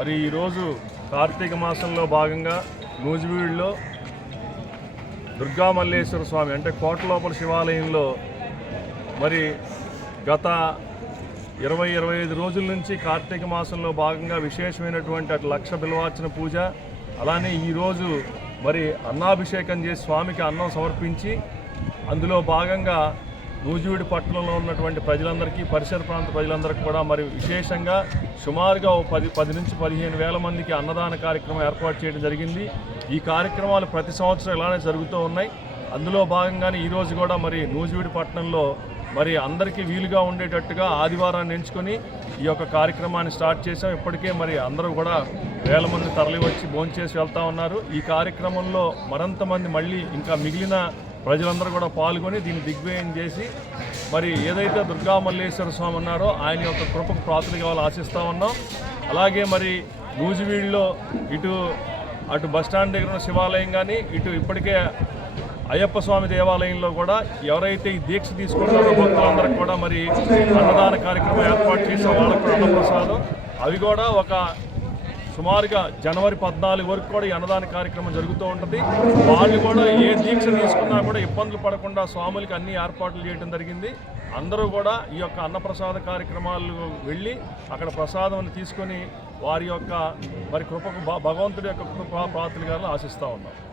మరి ఈరోజు కార్తీక మాసంలో భాగంగా నూజివీడులో దుర్గా మల్లేశ్వర స్వామి అంటే కోటలోపల శివాలయంలో మరి గత ఇరవై ఇరవై ఐదు రోజుల నుంచి కార్తీక మాసంలో భాగంగా విశేషమైనటువంటి అటు లక్ష బిల్వార్చన పూజ అలానే ఈరోజు మరి అన్నాభిషేకం చేసి స్వామికి అన్నం సమర్పించి అందులో భాగంగా నూజివీడి పట్టణంలో ఉన్నటువంటి ప్రజలందరికీ పరిసర ప్రాంత ప్రజలందరికీ కూడా మరి విశేషంగా సుమారుగా ఓ పది పది నుంచి పదిహేను వేల మందికి అన్నదాన కార్యక్రమం ఏర్పాటు చేయడం జరిగింది. ఈ కార్యక్రమాలు ప్రతి సంవత్సరం ఇలానే జరుగుతూ ఉన్నాయి. అందులో భాగంగానే ఈరోజు కూడా మరి నూజివీడి పట్టణంలో మరి అందరికీ వీలుగా ఉండేటట్టుగా ఆదివారాన్ని ఎంచుకొని ఈ యొక్క కార్యక్రమాన్ని స్టార్ట్ చేసాం ఇప్పటికే మరి అందరూ కూడా వేల మంది తరలి వచ్చి భోంచేసి వెళ్తా ఉన్నారు. ఈ కార్యక్రమంలో మరింత మంది మళ్ళీ ఇంకా మిగిలిన ప్రజలందరూ కూడా పాల్గొని దీన్ని దిగ్విజయం చేసి మరి ఏదైతే దుర్గా మల్లేశ్వర స్వామి ఉన్నారో ఆయన యొక్క కృపకు ప్రాతులు కావాలి ఆశిస్తూ ఉన్నాం. అలాగే మరి నూజివీడులో ఇటు అటు బస్టాండ్ దగ్గర ఉన్న శివాలయం కానీ ఇటు ఇప్పటికే అయ్యప్ప స్వామి దేవాలయంలో కూడా ఎవరైతే ఈ దీక్ష తీసుకుంటారో భక్తులందరికీ కూడా మరి అన్నదాన కార్యక్రమం ఏర్పాటు చేసే వాళ్ళకు కూడా అన్నప్రసాదం. అవి కూడా ఒక సుమారుగా జనవరి పద్నాలుగు వరకు కూడా ఈ అన్నదాన కార్యక్రమం జరుగుతూ ఉంటుంది. వాళ్ళు కూడా ఏ దీక్ష తీసుకున్నా కూడా ఇబ్బందులు పడకుండా స్వాములకి అన్ని ఏర్పాట్లు చేయడం జరిగింది. అందరూ కూడా ఈ యొక్క అన్నప్రసాద కార్యక్రమాలు వెళ్ళి అక్కడ ప్రసాదం తీసుకొని వారి యొక్క మరి కృపకు భగవంతుడి యొక్క కృప ప్రాతులుగా ఆశిస్తూ ఉన్నారు